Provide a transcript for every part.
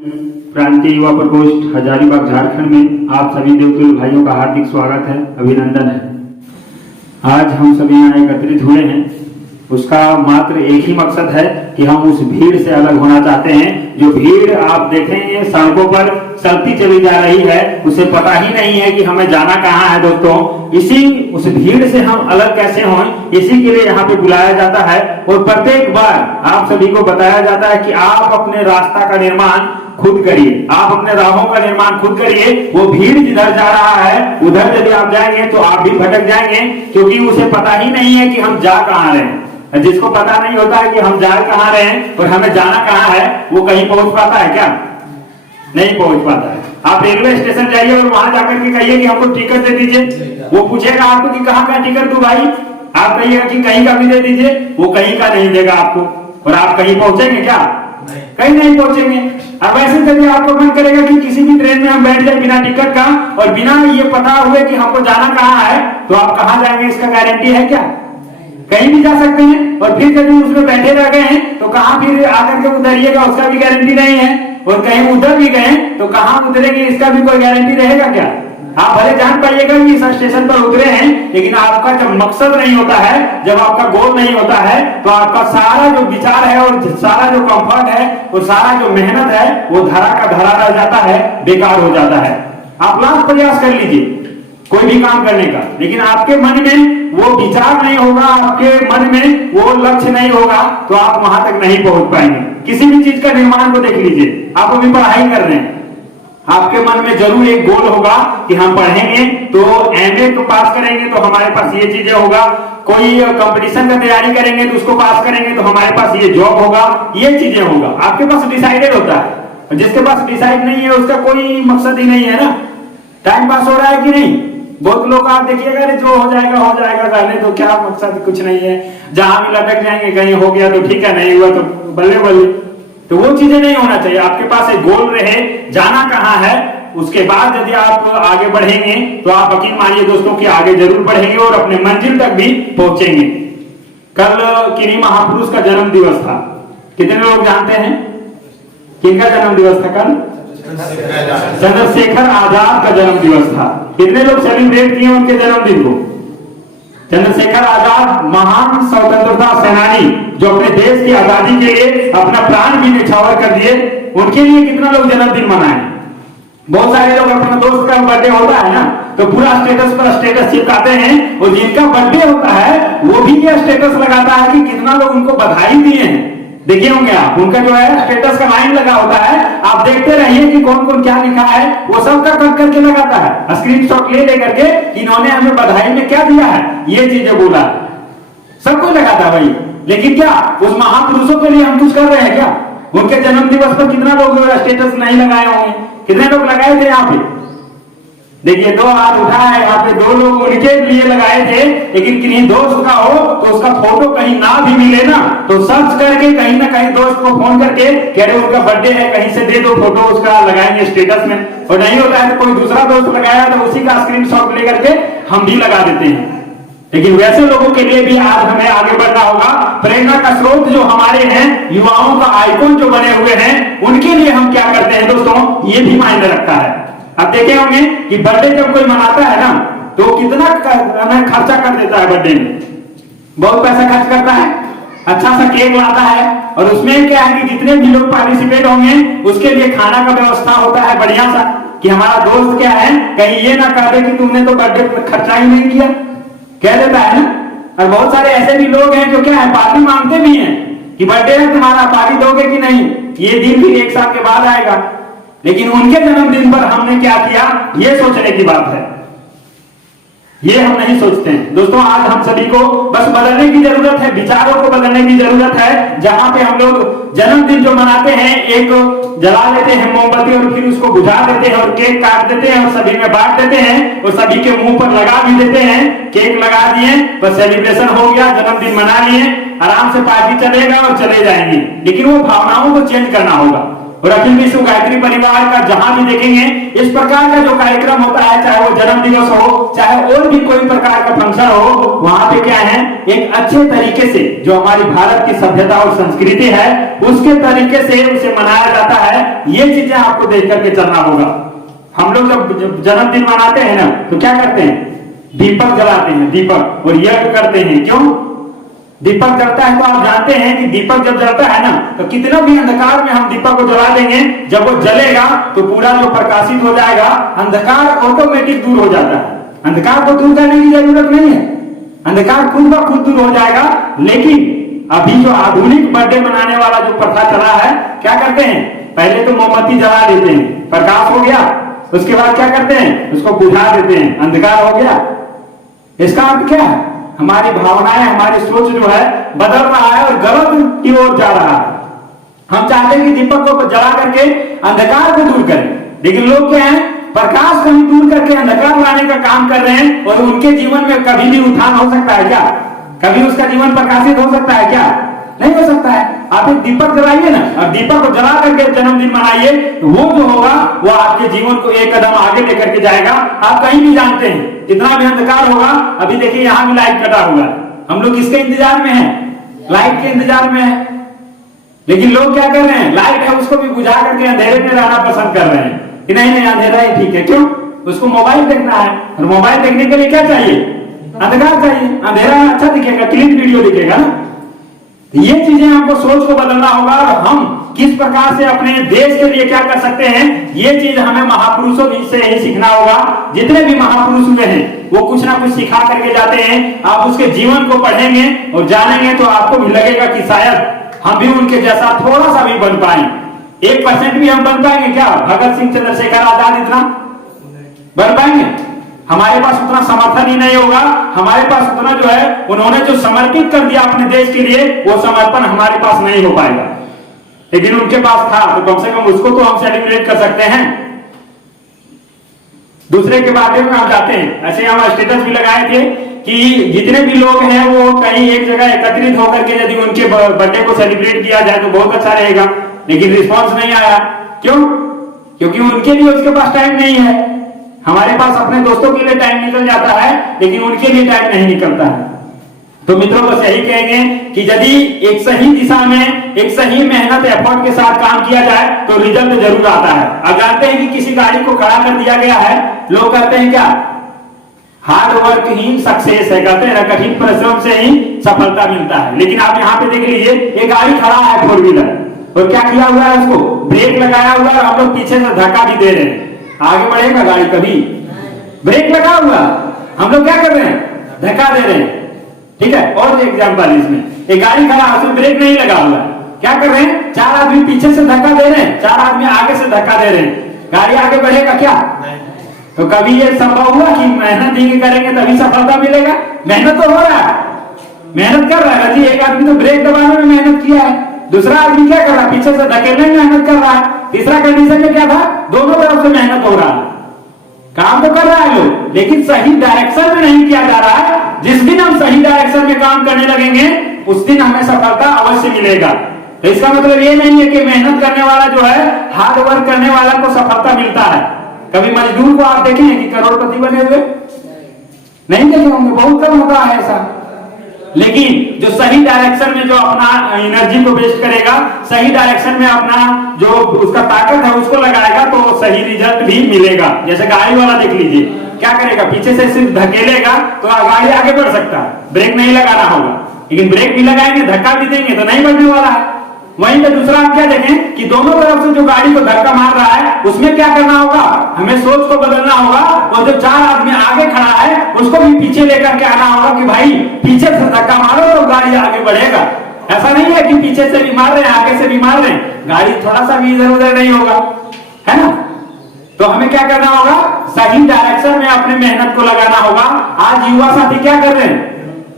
प्रांतीय युवा प्रकोष्ठ हजारीबाग झारखंड में आप सभी देवतुल्य भाइयों का हार्दिक स्वागत है, अभिनंदन है। आज हम सभी यहाँ एकत्रित हुए हैं, उसका मात्र एक ही मकसद है कि हम उस भीड़ से अलग होना चाहते हैं। जो भीड़ आप देखेंगे सड़कों पर चलती चली जा रही है, उसे पता ही नहीं है कि हमें जाना कहाँ है। दोस्तों, उस भीड़ से हम अलग कैसे हों, इसी के लिए यहाँ पे बुलाया जाता है और प्रत्येक बार आप सभी को बताया जाता है कि आप अपने रास्ता का निर्माण खुद करिए, आप अपने राहों का निर्माण खुद करिए। वो भीड़ जिधर जा रहा है उधर यदि आप जाएंगे तो आप भी भटक जाएंगे, क्योंकि उसे पता ही नहीं है कि हम जा कहाँ रहे हैं। जिसको पता नहीं होता है कि हम जा कहाँ रहे हैं और हमें जाना कहाँ है, वो कहीं पहुंच पाता है क्या? नहीं पहुंच पाता है। आप रेलवे स्टेशन जाइए और वहां जाकर के कहिए कि हमको टिकट दे दीजिए, वो पूछेगा आपको कि कहाँ का टिकट दूं भाई? आप कहिएगा कि कहीं का भी दे दीजिए, वो कहीं का नहीं देगा आपको। और आप कहीं पहुंचेंगे क्या? कहीं नहीं पहुंचेंगे। अब ऐसे कभी आपको मन करेगा कि किसी भी ट्रेन में हम बैठ जाए बिना टिकट का और बिना ये पता हुए कि हमको जाना कहाँ है, तो आप कहाँ जाएंगे? इसका गारंटी है क्या? कहीं भी जा सकते हैं। और फिर यदि उसमें बैठे रह गए हैं तो कहाँ फिर आकर के उतरिएगा, उसका भी गारंटी नहीं है। और कहीं उधर भी गए तो कहाँ उतरेंगे, इसका भी कोई गारंटी रहेगा क्या? आप भले जान पाइएगा कि इस स्टेशन पर उतरे हैं, लेकिन आपका जब मकसद नहीं होता है, जब आपका गोल नहीं होता है, तो आपका सारा जो विचार है और सारा जो कंफर्ट है और सारा जो मेहनत है वो धरा का धरा रह जाता है, बेकार हो जाता है। आप लाख प्रयास कर लीजिए कोई भी काम करने का, लेकिन आपके मन में वो विचार नहीं होगा, आपके मन में वो लक्ष्य नहीं होगा, तो आप वहां तक नहीं पहुंच पाएंगे। किसी भी चीज का निर्माण को देख लीजिए, आप अभी पढ़ाई कर रहे हैं, आपके मन में जरूर एक गोल होगा कि हम पढ़ेंगे तो एमए तो पास करेंगे तो हमारे पास ये चीजें होगा, कोई कंपटीशन का तैयारी करेंगे तो उसको पास करेंगे तो हमारे पास ये जॉब होगा, ये चीजें होगा। आपके पास डिसाइडेड होता है। जिसके पास डिसाइड नहीं है उसका कोई मकसद ही नहीं है ना। टाइम पास हो रहा है कि नहीं? बहुत लोग आप देखिएगा जो हो जाएगा रहने तो क्या मकसद कुछ नहीं है, जहां भी लटक जाएंगे, कहीं हो गया तो ठीक है, नहीं हुआ तो बल्ले बल्ले। तो वो चीजें नहीं होना चाहिए। आपके पास एक गोल रहे, जाना कहाँ है, उसके बाद यदि आप आगे बढ़ेंगे तो आप यकीन मानिए दोस्तों कि आगे जरूर बढ़ेंगे और अपने मंजिल तक भी पहुंचेंगे। कल किन्हीं महापुरुष का जन्म दिवस था। कितने लोग जानते हैं किनका जन्म दिवस था? कल चंद्रशेखर आजाद का जन्म दिवस था। कितने लोग सेलिब्रेट किए उनके जन्मदिन को? चंद्रशेखर आजाद महान स्वतंत्रता सेनानी जो अपने देश की आजादी के लिए अपना प्राण भी न्यौछावर कर दिए, उनके लिए कितना लोग जन्मदिन मनाए? बहुत सारे लोग अपना दोस्त का बर्थडे होता है ना तो पूरा स्टेटस पर स्टेटस चिपकाते हैं, और जिनका बर्थडे होता है वो भी ये स्टेटस लगाता है कि कितना लोग उनको बधाई दिए हैं। देखे होंगे आप, उनका जो है स्टेटस का लाइन लगा होता है, आप देखते रहिए कि कौन कौन क्या लिखा है, वो सब का कट करके लगाता है, स्क्रीनशॉट ले लेकर के कि इन्होंने हमें बधाई में क्या दिया है, ये चीजें बोला, सब कुछ लगाता है भाई। लेकिन क्या उस महापुरुषों के लिए हम कुछ कर रहे हैं क्या? उनके जन्म दिवस पर कितना लोग स्टेटस नहीं लगाए होंगे? कितने लोग लगाए थे यहाँ पे? देखिए, 2 हाथ उठा है यहाँ पे, 2 लोग उनके लिए लगाए थे। लेकिन किन्हीं दोस्त का हो तो उसका फोटो कहीं ना भी मिले ना तो सर्च करके कहीं ना कहीं दोस्त को फोन करके कह रहे उनका बर्थडे है, कहीं से दे दो फोटो, उसका लगाएंगे स्टेटस में। और नहीं होता है तो कोई दूसरा दोस्त लगाया तो उसी का स्क्रीनशॉट लेकर के हम भी लगा देते हैं। लेकिन वैसे लोगों के लिए भी आज हमें आगे बढ़ना होगा। प्रेरणा का स्रोत जो हमारे हैं, युवाओं का आइकॉन जो बने हुए हैं, उनके लिए हम क्या करते हैं दोस्तों, ये भी मायने रखता है। आप देखे होंगे कि बर्थडे जब कोई मनाता है ना तो कितना खर्चा कर देता है बर्थडे में, बहुत पैसा खर्च करता है, अच्छा सा केक लाता है, और उसमें क्या है कि जितने भी लोग पार्टिसिपेट होंगे उसके लिए खाना का व्यवस्था होता है बढ़िया सा, कि हमारा दोस्त क्या है कहीं ये ना कह दे कि तुमने तो बर्थडे पर खर्चा ही नहीं किया, कह देता है ना। और बहुत सारे ऐसे भी लोग हैं जो क्या है पार्टी मांगते भी हैं कि बर्थडे है तुम्हारा, पार्टी दोगे कि नहीं? ये दिन भी 1 साल के बाद आएगा। लेकिन उनके जन्मदिन पर हमने क्या किया, ये सोचने की बात है, ये हम नहीं सोचते हैं। दोस्तों, आज हम सभी को बस बदलने की जरूरत है, विचारों को बदलने की जरूरत है। जहां पे हम लोग जन्मदिन जो मनाते हैं, एक जला लेते हैं मोमबत्ती और फिर उसको बुझा देते हैं और केक काट देते हैं और सभी में बांट देते हैं और सभी के मुंह पर लगा भी देते हैं, केक लगा दिए, बस सेलिब्रेशन हो गया, जन्मदिन मना लिए, आराम से पार्टी चलेगा और चले जाएंगे। लेकिन वो भावनाओं को चेंज करना होगा। और अखिल विश्व गायत्री परिवार का जहां भी देखेंगे इस प्रकार का जो कार्यक्रम होता है, चाहे वो जन्म दिवस हो, चाहे और भी कोई प्रकार का फंक्शन हो, वहां पे क्या है, एक अच्छे तरीके से जो हमारी भारत की सभ्यता और संस्कृति है उसके तरीके से उसे मनाया जाता है। ये चीजें आपको देख करके चलना होगा। हम लोग जब जन्मदिन मनाते हैं ना तो क्या करते हैं, दीपक जलाते हैं, दीपक, और यज्ञ करते हैं। क्यों दीपक जलता है? तो आप जानते हैं कि दीपक जब जलता है ना तो कितना भी अंधकार में हम दीपक को जला देंगे, जब वो जलेगा तो पूरा जो प्रकाशित हो जाएगा, अंधकार ऑटोमेटिक दूर हो जाता है। अंधकार को दूर करने की जरूरत नहीं है, अंधकार खुद ब खुद दूर हो जाएगा। लेकिन अभी जो आधुनिक बर्थडे मनाने वाला जो प्रथा चला है, क्या करते हैं, पहले तो मोमबत्ती जला देते हैं, प्रकाश हो गया, उसके बाद क्या करते हैं, उसको बुझा देते हैं, अंधकार हो गया। इसका अर्थ क्या है, हमारी भावनाएं, हमारी सोच जो है बदल रहा है और गलत की ओर जा रहा है। हम चाहते हैं कि दीपक को जला करके अंधकार को दूर करें, लेकिन लोग क्या है, प्रकाश को ही दूर करके अंधकार लाने का काम कर रहे हैं। और उनके जीवन में कभी भी उत्थान हो सकता है क्या? कभी उसका जीवन प्रकाशित हो सकता है क्या? नहीं हो सकता है। आप एक दीपक जलाइए ना, और दीपक को जला करके जन्मदिन मनाइए, तो वो जो होगा वो आपके जीवन को एक कदम आगे लेकर के जाएगा। आप कहीं भी जानते हैं कितना भी अंधकार होगा, अभी देखिए यहाँ भी लाइट कटा हुआ है, हम लोग किसके इंतजार में हैं? लाइट के इंतजार में है। लेकिन लोग क्या कर रहे हैं, लाइट है उसको भी बुझा करके अंधेरे में रहना पसंद कर रहे हैं कि नहीं नहीं अंधेरा ही ठीक है। क्यों? उसको मोबाइल देखना है, और मोबाइल देखने के लिए क्या चाहिए, अंधकार चाहिए। अंधेरा में अच्छा दिखेगा, क्लिक वीडियो दिखेगा ना। ये चीजें हमको सोच को बदलना होगा, और हम किस प्रकार से अपने देश के लिए क्या कर सकते हैं, ये चीज हमें महापुरुषों से ही सीखना होगा। जितने भी महापुरुष हुए हैं वो कुछ ना कुछ सिखा करके जाते हैं। आप उसके जीवन को पढ़ेंगे और जानेंगे तो आपको भी लगेगा कि शायद हम भी उनके जैसा थोड़ा सा भी बन पाए। 1% भी हम बन पाएंगे क्या? भगत सिंह, चंद्रशेखर आजाद इतना बन पाएंगे? हमारे पास उतना समर्थन ही नहीं होगा। हमारे पास उतना जो है, उन्होंने जो समर्पित कर दिया अपने देश के लिए, वो समर्पण हमारे पास नहीं हो पाएगा। लेकिन उनके पास था, तो कम से कम उसको तो हम सेलिब्रेट कर सकते हैं। दूसरे के बारे में हम जाते हैं, ऐसे हम स्टेटस भी लगाए थे कि जितने भी लोग हैं वो कहीं एक जगह एकत्रित होकर के यदि उनके बर्थडे को सेलिब्रेट किया जाए तो बहुत अच्छा रहेगा। लेकिन रिस्पॉन्स नहीं आया। क्यों? क्योंकि उनके लिए उसके पास टाइम नहीं है। हमारे पास अपने दोस्तों के लिए टाइम निकल जाता है, लेकिन उनके लिए टाइम नहीं निकलता है। तो मित्रों बस यही कहेंगे कि यदि एक सही दिशा में, एक सही मेहनत एफर्ट के साथ काम किया जाए तो रिजल्ट जरूर आता है। अब जानते हैं कि किसी गाड़ी को खड़ा कर दिया गया है, लोग कहते हैं क्या, हार्ड वर्क ही सक्सेस है, कहते हैं कठिन परिश्रम से ही सफलता मिलता है। लेकिन आप यहाँ पे देख लीजिए, एक गाड़ी खड़ा है 4 व्हीलर, और क्या किया हुआ है, उसको ब्रेक लगाया हुआ है, हम लोग पीछे से धक्का भी दे रहे हैं। आगे बढ़ेगा गाड़ी कभी? ब्रेक लगा हुआ, हम लोग क्या कर रहे हैं, धक्का दे रहे हैं। ठीक है, और एग्जाम्पल इसमें, एक गाड़ी खड़ा है उसमें ब्रेक नहीं लगा हुआ, क्या कर रहे हैं, 4 आदमी पीछे से धक्का दे रहे हैं, 4 आदमी आगे से धक्का दे रहे हैं। गाड़ी आगे बढ़ेगा क्या? तो कभी ये संभव हुआ कि मेहनत नहीं करेंगे तभी सफलता मिलेगा? मेहनत तो हो रहा है, मेहनत कर रहा है जी। एक आदमी तो ब्रेक दबाने में मेहनत किया है, दूसरा आदमी क्या कर रहा है, पीछे से धकेलने में मेहनत कर रहा है। तीसरा कंडीशन में क्या था, दोनों तरफ से मेहनत हो रहा है, काम तो कर रहा है लोग, लेकिन सही डायरेक्शन में नहीं किया जा रहा है। जिस दिन हम सही डायरेक्शन में काम करने लगेंगे उस दिन हमें सफलता अवश्य मिलेगा। तो इसका मतलब ये नहीं है कि मेहनत करने वाला जो है, हार्ड वर्क करने वाला को सफलता मिलता है। कभी मजदूर को आप देखें कि करोड़पति बने हुए? नहीं देखे होंगे, बहुत कम होता है ऐसा। लेकिन जो सही डायरेक्शन में जो अपना एनर्जी को वेस्ट करेगा, सही डायरेक्शन में अपना जो उसका ताकत है उसको लगाएगा, तो सही रिजल्ट भी मिलेगा। जैसे गाड़ी वाला देख लीजिए, क्या करेगा, पीछे से सिर्फ धकेलेगा तो गाड़ी आगे बढ़ सकता है, ब्रेक नहीं लगाना होगा। लेकिन ब्रेक भी लगाएंगे, धक्का भी देंगे तो नहीं बढ़ने वाला है। वहीं पे दूसरा आप क्या देखें कि दोनों तरफ से जो गाड़ी को धक्का मार रहा है, उसमें क्या करना होगा, हमें सोच को बदलना होगा। और जो 4 आदमी आगे खड़ा है उसको भी पीछे लेकर के आना होगा कि भाई पीछे से धक्का मारो तो गाड़ी आगे बढ़ेगा। ऐसा नहीं है कि पीछे से भी मार रहे हैं, आगे से भी मार रहे हैं, गाड़ी थोड़ा सा भी इधर उधर नहीं होगा, है ना। तो हमें क्या करना होगा, सही डायरेक्शन में अपने मेहनत को लगाना होगा। आज युवा साथी क्या कर रहे हैं,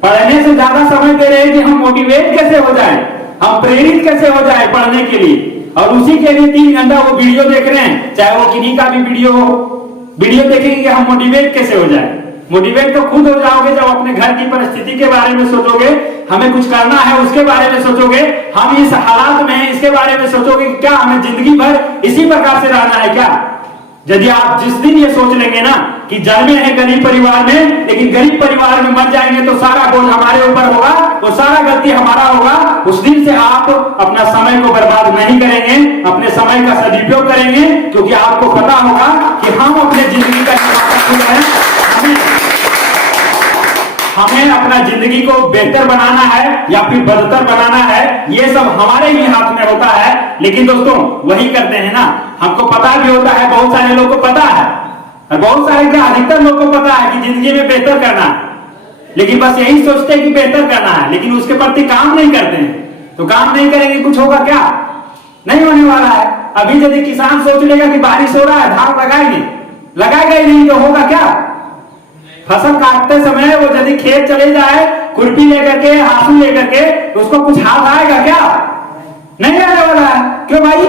पढ़ने से ज्यादा समय दे रहे हैं कि हम मोटिवेट कैसे हो जाए, हम प्रेरित कैसे हो जाए पढ़ने के लिए, और उसी के लिए 3 घंटा वो वीडियो देख रहे हैं, चाहे वो किन्हीं का भी वीडियो देखेंगे कि हम मोटिवेट कैसे हो जाए। मोटिवेट तो खुद हो जाओगे जब अपने घर की परिस्थिति के बारे में सोचोगे, हमें कुछ करना है उसके बारे में सोचोगे, हम इस हालात में हैं इसके बारे में सोचोगे कि क्या हमें जिंदगी भर इसी प्रकार से रहना है क्या। यदि आप जिस दिन ये सोच लेंगे ना कि जन्मे हैं गरीब परिवार में, लेकिन गरीब परिवार में मर जाएंगे तो सारा बोझ हमारे ऊपर होगा, वो सारा गलती हमारा होगा, उस दिन से आप अपना समय को बर्बाद नहीं करेंगे, अपने समय का सदुपयोग करेंगे, क्योंकि आपको पता होगा कि हम अपने जिंदगी का खुद है, हमें अपना जिंदगी को बेहतर बनाना है या फिर बदतर बनाना है, ये सब हमारे ही हाथ में होता है। लेकिन दोस्तों वही करते हैं ना, हमको पता भी होता है, बहुत सारे लोगों को पता है, और बहुत सारे क्या अधिकतर लोगों को पता है कि जिंदगी में बेहतर करना है, लेकिन बस यही सोचते हैं कि बेहतर करना है, लेकिन उसके प्रति काम नहीं करते हैं। तो काम नहीं करेंगे कुछ होगा क्या? नहीं होने वाला है। अभी यदि किसान सोच लेगा कि बारिश हो रहा है धान लगाएंगे, लगाएगा ही नहीं तो होगा क्या? फसल काटते समय वो यदि खेत चले जाए खुरपी लेकर के, हासू लेकर के, तो उसको कुछ हाथ आएगा क्या? नहीं आने वाला है। क्यों भाई?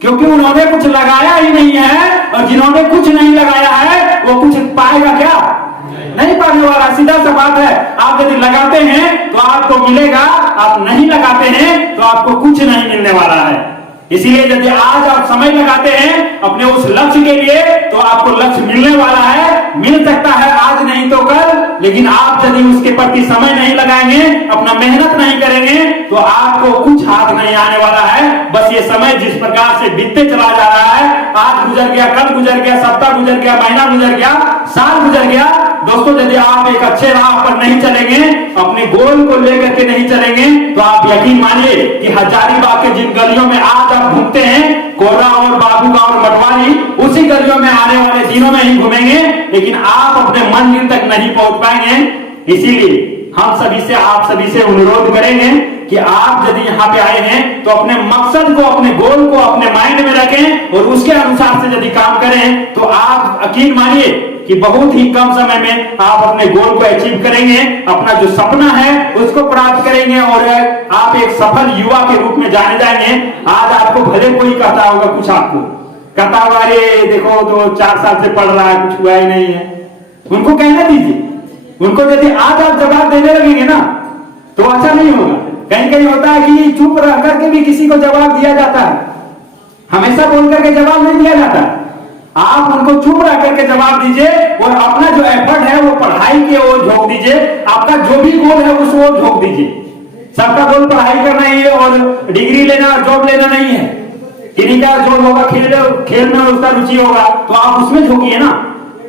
क्योंकि उन्होंने कुछ लगाया ही नहीं है, और जिन्होंने कुछ नहीं लगाया है वो कुछ पाएगा क्या? नहीं पाने वाला। सीधा सा बात है, आप यदि लगाते हैं तो आपको मिलेगा, आप नहीं लगाते हैं तो आपको कुछ नहीं मिलने वाला है। इसीलिए यदि आज आप समय लगाते हैं अपने उस लक्ष्य के लिए तो आपको लक्ष्य मिलने वाला है, मिल सकता है आज नहीं तो कल, लेकिन आप यदि उसके प्रति समय नहीं लगाएंगे, अपना मेहनत नहीं करेंगे तो आपको कुछ हाथ नहीं आने वाला है। बस ये समय जिस प्रकार से बीतते चला जा रहा है, आज गुजर गया, कल गुजर गया, सप्ताह गुजर गया, महीना गुजर गया, साल गुजर गया। दोस्तों यदि आप एक अच्छे राह पर नहीं चलेंगे, अपने गोल को लेकर के नहीं चलेंगे, तो आप यकीन मानिए कि हजारीबाग के जिन गलियों में आज आप घूमते हैं, कोर्रा और बाबूगांव और मटवारी, उसी गलियों में आने वाले दिनों में ही घूमेंगे, लेकिन आप अपने मंजिल तक नहीं पहुंच पाएंगे। इसीलिए हम सभी से, आप सभी से अनुरोध करेंगे कि आप यदि यहाँ पे आए हैं तो अपने मकसद को, अपने गोल को अपने माइंड में रखें और उसके अनुसार से यदि काम करें तो आप यकीन मानिए कि बहुत ही कम समय में आप अपने गोल को अचीव करेंगे, अपना जो सपना है उसको प्राप्त करेंगे और आप एक सफल युवा के रूप में जाने जाएंगे। आज आपको भले कोई कहता होगा, कुछ आपको कहता होगा, अरे देखो तो 4 साल से पढ़ रहा है, कुछ हुआ ही नहीं है, उनको कहना दीजिए। उनको यदि आज आप जवाब देने लगेंगे ना तो अच्छा नहीं होगा। कहीं कहीं होता है कि चुप रह करके भी किसी को जवाब दिया जाता है, हमेशा बोल करके जवाब नहीं दिया जाता। आप उनको चुप रह करके जवाब दीजिए और अपना जो एफर्ट है वो पढ़ाई की ओर झोंक दीजिए। आपका जो भी गोल है उस ओर झोंक दीजिए। सबका गोल पढ़ाई करना ही है और डिग्री लेना और जॉब लेना नहीं है। किन्हीं का जो होगा खेल में उसका रुचि होगा तो आप उसमें झोंकिए ना।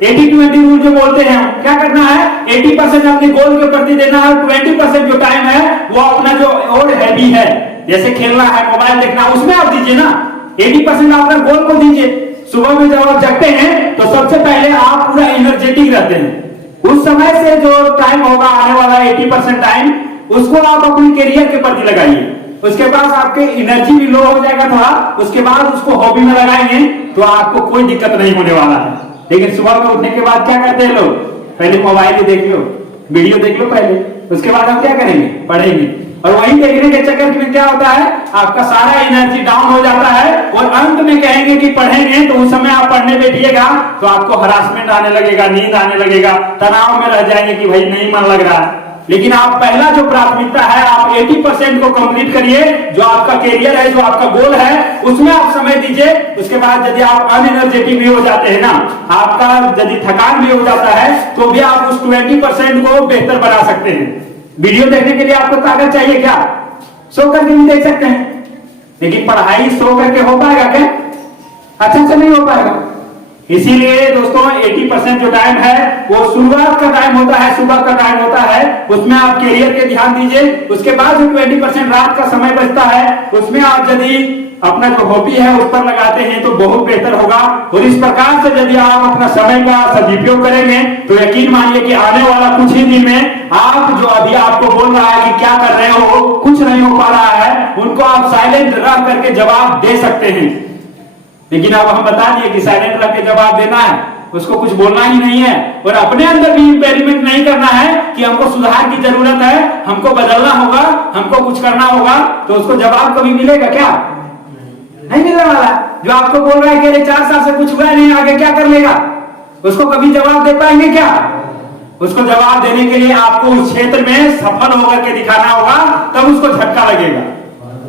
80-20 रूल जो बोलते हैं, क्या करना है, 80% अपने गोल के प्रति देना है, 20% जो टाइम है वो अपना जो और हैवी है, जैसे खेलना है, मोबाइल देखना, उसमें आप दीजिए ना। 80% अपना गोल को दीजिए। सुबह में जब आप जगते हैं तो सबसे पहले आप पूरा एनर्जेटिक रहते हैं। उस समय से जो टाइम होगा आने वाला 80% टाइम, उसको आप अपने करियर के प्रति लगाइए। उसके बाद आपके एनर्जी भी लो हो जाएगा थोड़ा, उसके बाद उसको हॉबी में लगाएंगे तो आपको कोई दिक्कत नहीं होने वाला है। लेकिन सुबह में उठने के बाद क्या करते हैं लोग, पहले मोबाइल देख लो, वीडियो देख लो पहले, उसके बाद हम क्या करेंगे, पढ़ेंगे। और वही देखने के चक्कर में क्या होता है, आपका सारा एनर्जी डाउन हो जाता है और अंत में कहेंगे कि पढ़ेंगे, तो उस समय आप पढ़ने बैठिएगा तो आपको हरासमेंट आने लगेगा, नींद आने लगेगा, तनाव में रह जाएंगे कि भाई नहीं मन लग रहा है। लेकिन आप पहला जो प्राथमिकता है, आप 80% को कंप्लीट करिए। जो आपका कैरियर है, जो आपका गोल है, उसमें आप समय दीजिए। उसके बाद यदि आप अनएनर्जेटिक भी हो जाते हैं ना, आपका यदि थकान भी हो जाता है, तो भी आप उस 20% को बेहतर बना सकते हैं। वीडियो देखने के लिए आपको ताकत चाहिए क्या? सो करके भी देख सकते हैं, लेकिन पढ़ाई सो करके हो पाएगा क्या? अच्छा से नहीं हो पाएगा। इसीलिए दोस्तों 80% जो टाइम है वो शुरुआत का टाइम होता है, सुबह का टाइम होता है, उसमें आप कैरियर के ध्यान दीजिए। उसके बाद जो 20% रात का समय बचता है, उसमें आप यदि अपना जो हॉबी है उस पर लगाते हैं तो बहुत बेहतर होगा। और इस प्रकार से यदि आप अपना समय का सदुपयोग करेंगे तो यकीन मानिए कि आने वाला कुछ ही दिन में आप जो अभी आपको बोल रहा है कि क्या कर रहे हो, कुछ नहीं हो पा रहा है, उनको आप साइलेंट रह करके जवाब दे सकते हैं। लेकिन अब हम बता दिए कि साइलेंट रह के जवाब देना है, उसको कुछ बोलना ही नहीं है और अपने अंदर भी इंपेरिमेंट नहीं करना है कि हमको सुधार की जरूरत है, हमको बदलना होगा, हमको कुछ करना होगा। तो उसको जवाब कभी मिलेगा क्या? नहीं मिलने वाला। जो आपको बोल रहा है कि 4 साल से कुछ हुआ नहीं, आगे क्या कर लेगा, उसको कभी जवाब दे पाएंगे क्या? उसको जवाब देने के लिए आपको उस क्षेत्र में सफल होकर के दिखाना होगा, तब उसको झटका लगेगा।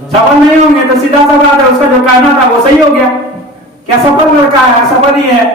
सफल नहीं होंगे तो सीधा सा बात है, उसका जो कहना था वो सही हो गया। क्या सफल लड़का है? सफल ही है।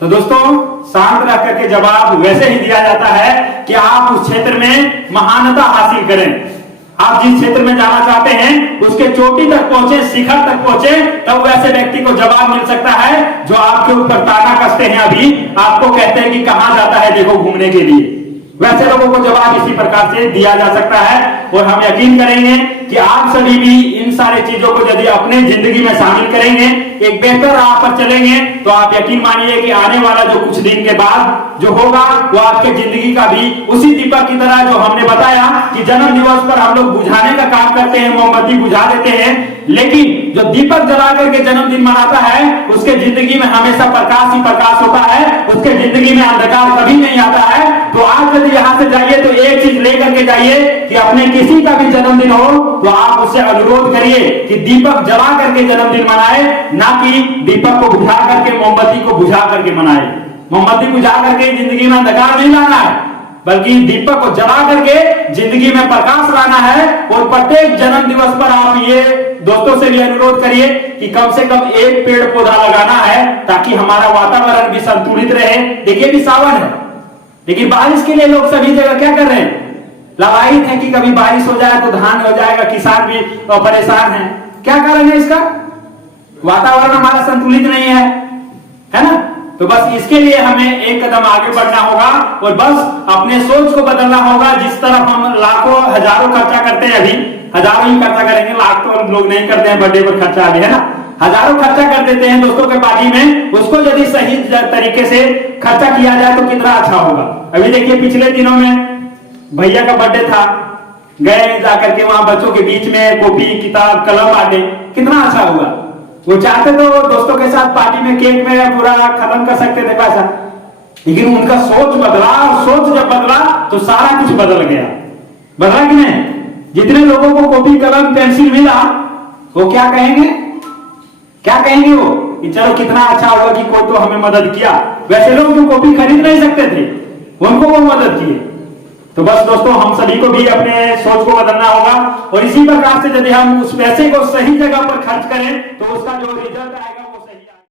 तो दोस्तों शांत रह करके जवाब वैसे ही दिया जाता है कि आप उस क्षेत्र में महानता हासिल करें। आप जिस क्षेत्र में जाना चाहते हैं उसके चोटी तक पहुंचे, शिखर तक पहुंचे, तब वैसे व्यक्ति को जवाब मिल सकता है जो आपके ऊपर ताना कसते हैं, अभी आपको कहते हैं कि कहां जाता है देखो घूमने के लिए। वैसे लोगों को जवाब इसी प्रकार से दिया जा सकता है। और हम यकीन करेंगे कि आप सभी भी इन सारी चीजों को यदि अपने जिंदगी में शामिल करेंगे, एक बेहतर राह पर चलेंगे, तो आप यकीन मानिए कि आने वाला जो कुछ दिन के बाद जो होगा वो आपके जिंदगी का भी उसी दीपक की तरह, जो हमने बताया कि जन्म दिवस पर हम लोग बुझाने का काम करते हैं, मोमबत्ती बुझा देते हैं, लेकिन जो दीपक जला करके जन्मदिन मनाता है उसके जिंदगी में हमेशा प्रकाश ही प्रकाश होता है, उसके जिंदगी में अंधकार कभी नहीं आता है। तो आज यदि यहाँ से जाइए तो एक चीज लेकर के जाइए कि अपने किसी का भी जन्मदिन हो तो आप उससे अनुरोध करिए कि दीपक जला करके जन्मदिन मनाए, ना कि दीपक को बुझा करके, मोमबत्ती को बुझा करके मनाए। मोमबत्ती बुझा करके जिंदगी में अंधकार नहीं लाना है, बल्कि दीपक को जला करके जिंदगी में प्रकाश लाना है। और प्रत्येक जन्म दिवस पर आप ये दोस्तों से भी अनुरोध करिए कि कम से कम एक पेड़ पौधा लगाना है, ताकि हमारा वातावरण भी संतुलित रहे। देखिए भी सावन है, लेकिन बारिश के लिए लोग सभी जगह क्या कर रहे हैं? लावाहित है कि कभी बारिश हो जाए तो धान हो जाएगा, किसान भी परेशान है। क्या कारण है इसका? वातावरण हमारा संतुलित नहीं है ना? तो बस इसके लिए हमें एक कदम आगे बढ़ना होगा और बस अपने सोच को बदलना होगा। जिस तरफ हम लाखों हजारों खर्चा करते हैं, अभी हजारों ही खर्चा करेंगे, लाख तो हम लोग नहीं करते हैं, बर्थडे पर खर्चा आगे है ना, हजारों खर्चा कर देते हैं दोस्तों के पार्टी में। उसको यदि सही तरीके से खर्चा किया जाए तो कितना अच्छा होगा। अभी देखिए पिछले दिनों में भैया का बर्थडे था, गए जाकर के वहां बच्चों के बीच में कॉपी किताब कलम बांटे, कितना अच्छा हुआ। वो चाहते तो दोस्तों के साथ पार्टी में केक में पूरा खत्म कर सकते थे पैसा, लेकिन उनका सोच बदला, और सोच जब बदला तो सारा कुछ बदल गया। बदला कि नहीं? जितने लोगों को कॉपी कलम पेंसिल मिला वो क्या कहेंगे? क्या कहेंगे वो कि चलो कितना अच्छा होगा कि कोई तो हमें मदद किया। वैसे लोग जो कॉपी खरीद नहीं सकते थे उनको वो मदद किए। तो बस दोस्तों हम सभी को भी अपने सोच को बदलना होगा, और इसी प्रकार से यदि हम उस पैसे को सही जगह पर खर्च करें तो उसका जो रिजल्ट आएगा